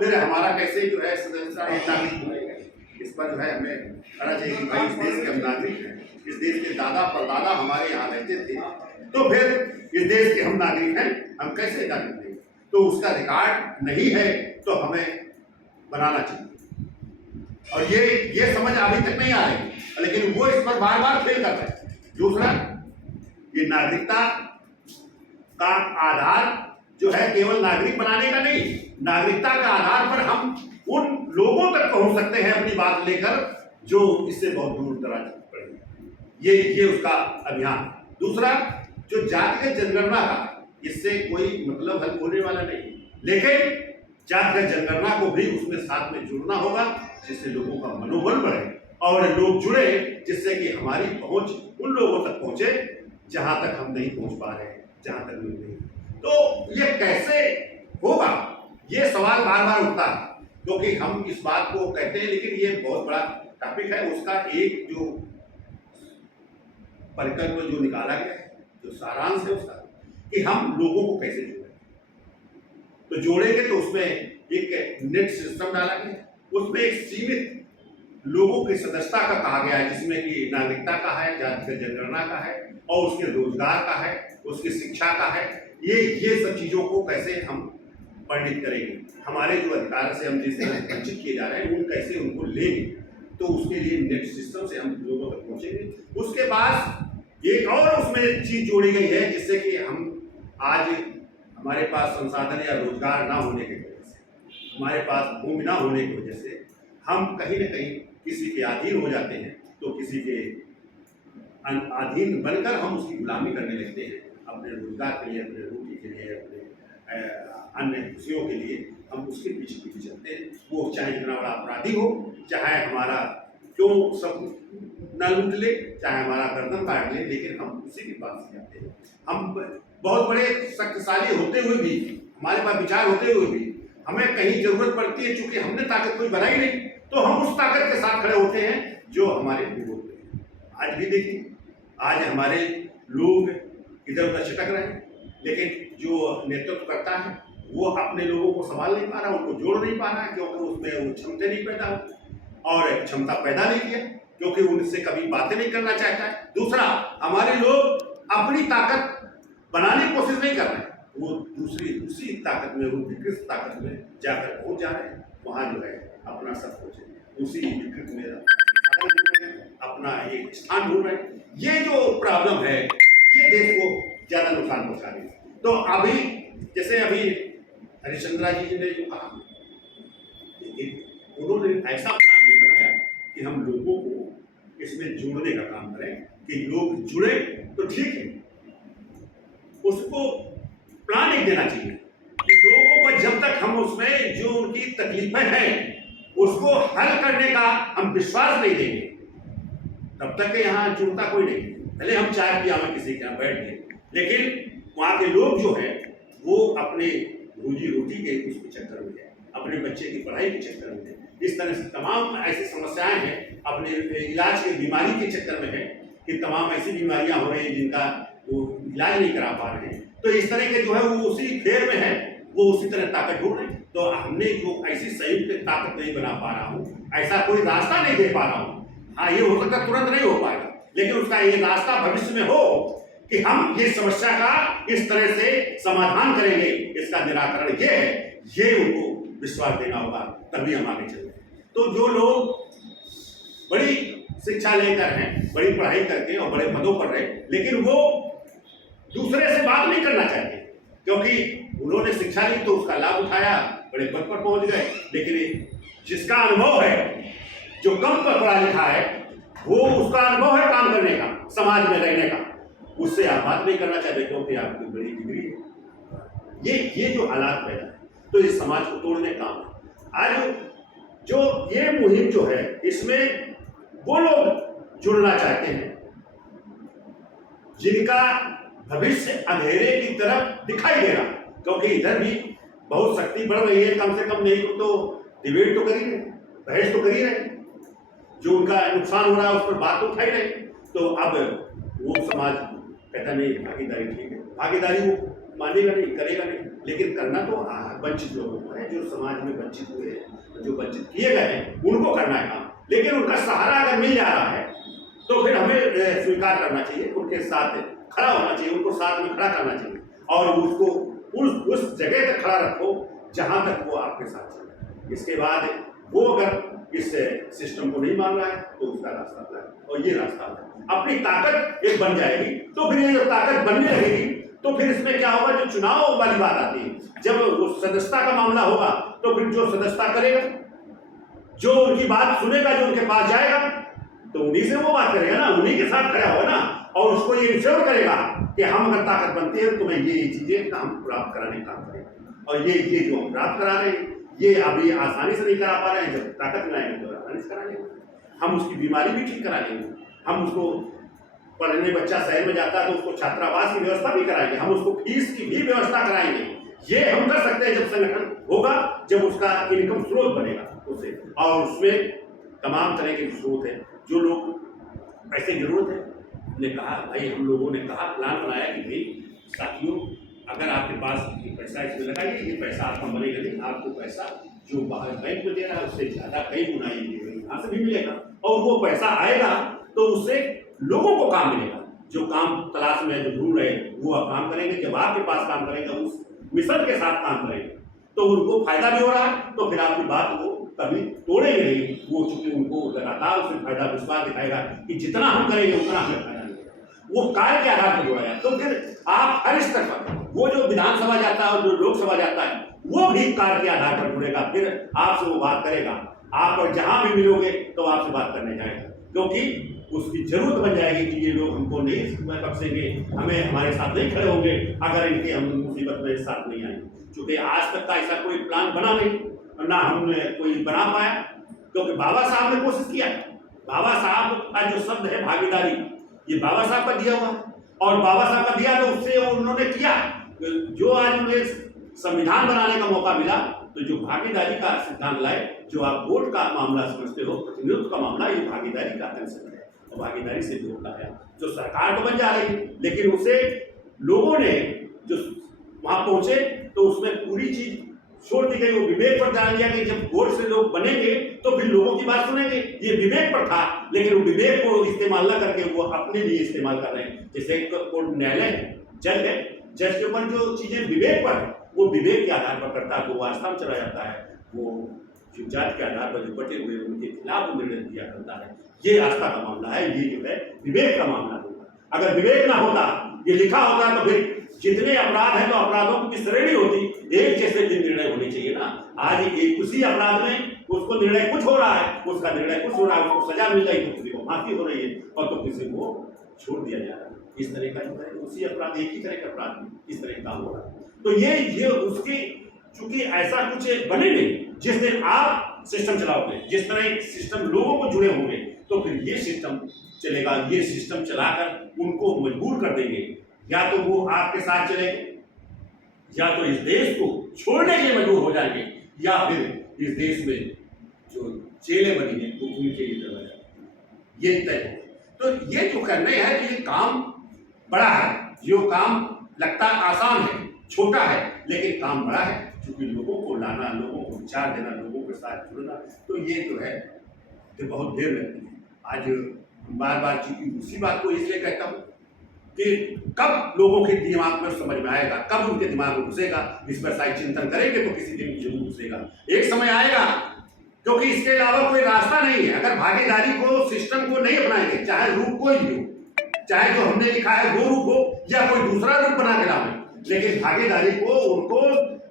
फिर हमारा कैसे जो है सदस्यता एक नागरिक बनेगा, इस पर जो है हमें कहना चाहिए कि भाई इस देश के हम नागरिक हैं, इस देश के दादा परदादा हमारे यहाँ रहते थे, तो फिर इस देश के हम नागरिक हैं, हम कैसे नागरिक नहीं, तो उसका रिकॉर्ड नहीं है तो हमें बनाना चाहिए। और ये समझ अभी तक नहीं आ रही, लेकिन वो इस पर बार बार फेल कर रहे हैं। दूसरा, ये नागरिकता का आधार जो है केवल नागरिक बनाने का नहीं, नागरिकता के आधार पर हम उन लोगों तक पहुंच सकते हैं अपनी बात लेकर जो इससे बहुत दूर दराज पड़े। ये उसका अभियान। दूसरा, जो जातिगत जनगणना का, इससे कोई मतलब हल होने वाला नहीं, लेकिन जातिगत जनगणना को भी उसमें साथ में जुड़ना होगा, जिससे लोगों का मनोबल बढ़े और लोग जुड़े, जिससे कि हमारी पहुंच उन लोगों तक पहुंचे जहां तक हम नहीं पहुंच पा रहे हैं, जहां तक लोग नहीं। तो ये कैसे होगा, ये सवाल बार बार उठता है, क्योंकि हम इस बात को कहते हैं, लेकिन ये बहुत बड़ा टॉपिक है। उसका एक जो परिकल्पना जो निकाला गया है, जो सारांश है उसका, कि हम लोगों को कैसे जोड़ें। तो जोड़ेंगे तो उसमें एक नेट सिस्टम डाला गया है, उसमें एक सीमित लोगों की सदस्यता का कहा गया है, जिसमें कि नागरिकता का है, जातिगत जनगणना का है, और उसके रोजगार का है, उसकी शिक्षा का है। ये सब चीजों को कैसे हम परिणित करेंगे, हमारे जो अधिकार से हम जिस तरह वंचित किए जा रहे हैं, उन कैसे उनको लेंगे, तो उसके लिए नेट सिस्टम से हम लोगों तक पहुंचेंगे। उसके बाद एक और उसमें चीज जोड़ी गई है, जिससे कि हम आज हमारे पास संसाधन या रोजगार ना होने की वजह से, हमारे पास भूमि ना होने की वजह से हम कहीं ना कहीं किसी के अधीन हो जाते हैं, तो किसी के अधीन बनकर हम उसकी गुलामी करने लगते हैं, अपने रोजगार के लिए, अपने रोटी के लिए, अपने अन्य खुशियों के लिए हम उसके पीछे पीछे चलते हैं। वो चाहे जितना बड़ा अपराधी हो, चाहे हमारा क्यों सब न लूट ले, चाहे हमारा गर्दन काट ले, लेकिन हम उसी के पास जाते हैं। हम बहुत बड़े शक्तिशाली होते हुए भी, हमारे पास विचार होते हुए भी, हमें कहीं जरूरत पड़ती है, चूंकि हमने ताकत कोई बनाई नहीं, तो हम उस ताकत के साथ खड़े होते हैं जो हमारे विरोध में है। आज भी देखिए, आज हमारे लोग इधर उधर छिटक रहे हैं, लेकिन जो नेतृत्व करता है वो अपने लोगों को संभाल नहीं पा रहा, उनको जोड़ नहीं पा रहा है, क्योंकि उसमें वो क्षमता नहीं पैदा हो, और क्षमता पैदा नहीं किया क्योंकि उनसे कभी बातें नहीं करना चाहता है। दूसरा, हमारे लोग अपनी ताकत बनाने की कोशिश नहीं कर रहे हैं, वो दूसरी ताकत में, वो विकृत ताकत में जाकर पहुंच जा रहे हैं, वहां जो है अपना सब कुछ उसी विकृत में अपना एक स्थान ढूंढ रहे हैं। ये जो प्रॉब्लम है, ये देश को ज्यादा नुकसान पहुंचा रही है। तो अभी जैसे अभी हरिश्चंद्रा जी ने जो कहा, लेकिन उन्होंने ऐसा प्लान नहीं बनाया कि हम लोगों को इसमें जोड़ने का काम करें, कि लोग जुड़े तो ठीक है, उसको प्लान एक देना चाहिए कि लोगों को जब तक हम उसमें जो उनकी तकलीफें हैं उसको हल करने का हम विश्वास नहीं देंगे, तब तक के यहाँ जुड़ता कोई नहीं। पहले हम चाय पिया में किसी के यहाँ बैठ गए, लेकिन वहाँ के लोग जो है वो अपने रोजी रोटी के उसके चक्कर में है, अपने बच्चे की पढ़ाई के चक्कर में है, इस तरह से तमाम ऐसी समस्याएं हैं, अपने इलाज की बीमारी के चक्कर में है कि तमाम ऐसी बीमारियां हो रही हैं जिनका वो इलाज नहीं करा पा रहे हैं। तो इस तरह के जो है वो उसी फेर में है, वो उसी तरह ताकत ढूंढ रहे हैं। तो हमने जो ऐसी संयुक्त ताकत नहीं बना पा रहा हूँ, ऐसा कोई रास्ता नहीं दे पा रहा हूँ। हाँ, ये हो सकता तुरंत नहीं हो पाएगा, लेकिन उसका ये रास्ता भविष्य में हो कि हम ये समस्या का इस तरह से समाधान करेंगे, इसका निराकरण ये है, ये उनको विश्वास देना होगा, तभी हम आगे चलेंगे। तो जो लोग बड़ी शिक्षा लेकर हैं, बड़ी पढ़ाई करके और बड़े पदों पर रहे, लेकिन वो दूसरे से बात नहीं करना चाहते, क्योंकि उन्होंने शिक्षा ली तो उसका लाभ उठाया, बड़े पद पर पहुंच गए, लेकिन जिसका अनुभव है, जो कम पर पढ़ा लिखा है, वो उसका अनुभव है काम करने का, समाज में रहने का, उससे आप बात नहीं करना चाहते क्योंकि आपकी बड़ी डिग्री है। ये जो हालात पैदा है, तो इस समाज को तोड़ने का काम है। आज जो ये मुहिम जो है, इसमें वो लोग जुड़ना चाहते हैं जिनका भविष्य अंधेरे की तरफ दिखाई दे रहा, क्योंकि इधर भी बहुत शक्ति बढ़ रही है, कम से कम नहीं तो डिबेट तो कर ही रहे, बहस तो कर ही रहे, जो उनका नुकसान हो रहा है उस पर बात तो उठाई रहे। तो अब वो समाज कहता नहीं भागीदारी ठीक है, भागीदारी वो मानेगा नहीं, करेगा नहीं। लेकिन करना तो वंचित लोगों को है, जो समाज में वंचित हुए हैं, जो वंचित किए गए हैं, उनको करना है काम। लेकिन उनका सहारा अगर मिल जा रहा है तो फिर हमें स्वीकार करना चाहिए, उनके साथ खड़ा होना चाहिए, उनको साथ में खड़ा करना चाहिए और उसको उस जगह तक खड़ा रखो जहां तक वो आपके साथ चले। इसके बाद वो अगर इस सिस्टम को नहीं मान रहा है तो उसका रास्ता अलग है और ये रास्ता अलग है। अपनी ताकत एक बन जाएगी तो फिर ये जो ताकत बनने लगेगी तो फिर इसमें क्या होगा, जो चुनाव वाली बात आती है, जब वो सदस्यता का मामला होगा तो फिर जो सदस्यता करेगा, जो उनकी बात सुनेगा, जो उनके पास जाएगा, तो उन्हीं से वो बात करेगा ना, उन्हीं के साथ खड़ा होगा ना, और उसको ये इंश्योर करेगा कि हम अगर ताकत बनते हैं तो मैं ये चीजें हम प्राप्त कराने का काम करेंगे। और ये जो हम प्राप्त करा रहे हैं ये अभी आसानी से नहीं करा पा रहे हैं, जब ताकत में आएंगे तो आसानी से करा लेंगे। हम उसकी बीमारी भी ठीक करा लेंगे, हम उसको पढ़ने, बच्चा शहर में जाता है तो उसको छात्रावास की व्यवस्था भी कराएंगे, हम उसको फीस की भी व्यवस्था कराएंगे। ये हम कर सकते हैं जब संगठन होगा, जब उसका इनकम स्रोत बनेगा उसे, और उसमें तमाम तरह के स्रोत है। जो लोग ऐसे जरूरत है ने कहा, भाई हम लोगों ने कहा, प्लान बनाया कि भाई साथियों अगर आपके पास ये पैसा इसमें लगाइए, ये पैसा आपका बनेगा नहीं, आपको पैसा जो बाहर बैंक में दे रहा है उससे ज़्यादा कई गुना यहाँ से भी मिलेगा, और वो पैसा आएगा तो उससे लोगों को काम मिलेगा। जो काम तलाश में जो ढूंढ रहे वो आप काम करेंगे, जब आपके पास काम करेंगे, उस मिशन के साथ काम करेंगे तो उनको फायदा भी हो रहा है, तो फिर आपकी बात वो कभी तोड़ेंगे नहीं। वो चूंकि उनको लगातार उसमें फायदा विश्वास दिखाएगा कि जितना हम करेंगे उतना हमें फायदा मिलेगा, वो कार्य के आधार पर जोड़ा जाए। तो फिर आप हर स्तर पर, वो जो विधानसभा जाता है और जो लोकसभा जाता है वो भी कार्य के आधार पर जुड़ेगा, फिर आपसे वो बात करेगा, आप जहां भी मिलोगे तो आपसे बात करने जाएगा, क्योंकि उसकी जरूरत बन जाएगी कि ये लोग हमको नहीं बख्शेंगे, हमें हमारे साथ नहीं खड़े होंगे अगर इनके हम मुसीबत में साथ नहीं आएंगे। क्योंकि आज तक का ऐसा कोई प्लान बना नहीं, ना हमने कोई बना पाया, क्योंकि बाबा साहब ने कोशिश किया। बाबा साहब का जो शब्द है भागीदारी, ये बाबा साहब का दिया हुआ, और बाबा साहब का दिया तो उससे उन्होंने किया। जो आज उन्हें संविधान बनाने का मौका मिला, तो जो भागीदारी का सिद्धांत लाए, जो आप वोट का मामला समझते हो, प्रतिनिधित्व का मामला, ये भागीदारी का कंसेप्ट है, और भागीदारी से जोड़ता है। जो सरकार तो बन जा रही है, लेकिन उसे लोगों ने जो वहां पहुंचे तो उसमें पूरी चीज छोड़ दी गई, वो विवेक पर ध्यान दिया कि जब वोट से लोग बनेंगे तो फिर लोगों की बात सुनेंगे, ये विवेक पर था। लेकिन वो विवेक को इस्तेमाल न करके वो अपने लिए इस्तेमाल कर रहे हैं। जैसे कोर्ट न्यायालय है, जज है, जज के ऊपर जो चीजें विवेक पर है वो विवेक के आधार पर करता है, तो वो आस्था में चला जाता है, वो जो जात के आधार पर जो बटे हुए उनके खिलाफ निर्णय दिया करता है। ये आस्था का मामला है, ये जो है विवेक का मामला होगा। अगर विवेक ना होता, ये लिखा होता, तो फिर जितने अपराध हैं तो अपराधों की श्रेणी होती, एक जैसे दिन निर्णय होने चाहिए ना। आज एक उसी अपराध में उसको निर्णय कुछ हो रहा है, उसका निर्णय कुछ हो रहा है, उसको सजा मिल रही, तो किसी को फांसी हो रही है, और तो किसी को छोड़ दिया जा रहा है। इस तरह का जो है उसी अपराध, एक ही तरह का अपराध में इस तरह का हो रहा है। तो ये उसकी चूंकि ऐसा कुछ बने नहीं, जिस दिन आप सिस्टम चलाओगे, जिस तरह सिस्टम लोगों को जुड़े होंगे, तो फिर ये सिस्टम चलेगा। ये सिस्टम चलाकर उनको मजबूर कर देंगे, या तो वो आपके साथ चलेंगे, या तो इस देश को छोड़ने के लिए मजबूर हो जाएंगे, या फिर इस देश में जो जेलें बनी है वो उनके लिए तरह जाएंगे। ये तय है। तो ये जो करने है कि ये काम बड़ा है, जो काम लगता आसान है, छोटा है, लेकिन काम बड़ा है, क्योंकि लोगों को लाना, लोगों को विचार देना, लोगों के साथ जुड़ना, तो ये जो है तो बहुत देर लगती है। आज बार बार चूंकि उसी बात को इसलिए कहता हूँ कि कब लोगों के दिमाग में समझ में आएगा, कब उनके दिमाग में घुसेगा, इस पर शायद चिंतन करेंगे तो किसी दिन जरूर घुसेगा, एक समय आएगा, क्योंकि इसके अलावा कोई रास्ता नहीं है। अगर भागीदारी को, सिस्टम को नहीं अपनाएंगे, चाहे रूप कोई भी हो, चाहे जो हमने लिखा है वो रूप हो या कोई दूसरा रूप बना के लावे, लेकिन भागीदारी को, उनको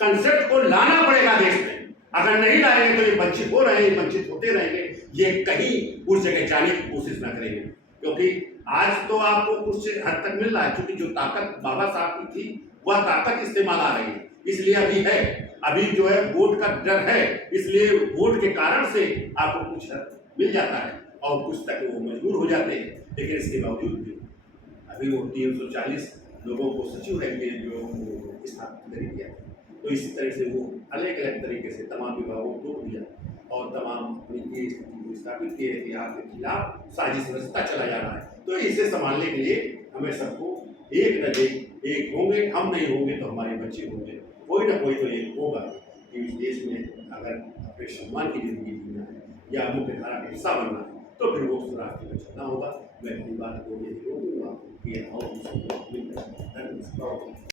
कंसेप्ट को लाना पड़ेगा देश में। अगर नहीं लाएंगे तो ये वंचित हो रहे हैं, वंचित होते रहेंगे, ये कहीं उस जगह जाने की कोशिश ना करेंगे। क्योंकि आज तो आपको कुछ हद तक मिल रहा है, क्योंकि जो ताकत बाबा साहब की थी वह ताकत इस्तेमाल आ रही है, इसलिए अभी है, अभी जो है वोट का डर है, इसलिए वोट के कारण से आपको कुछ मिल जाता है और कुछ तक वो मजबूर हो जाते हैं। लेकिन इसके बावजूद भी अभी वो 340 लोगों को सचिव रह के जो स्थापित कर दिया, तो इसी तरह से वो अलग अलग तरीके से तमाम विभागों को तोड़ दिया और तमाम अपनी स्थिति को स्थापित किए कि आपके खिलाफ साजिश रचता चला जा रहा है। तो इसे संभालने के लिए हमें सबको एक न एक होंगे, हम नहीं होंगे तो हमारे बच्चे होंगे, कोई ना कोई तो ये होगा कि इस देश में अगर अपने सम्मान की जिंदगी जीना है या मुख्य धारा का हिस्सा बनना है तो फिर वो उस रास्ते पर चलना होगा। मैं अपनी बात को यही रोकूंगा कि आओ हम सब लोग मिलकर धर्म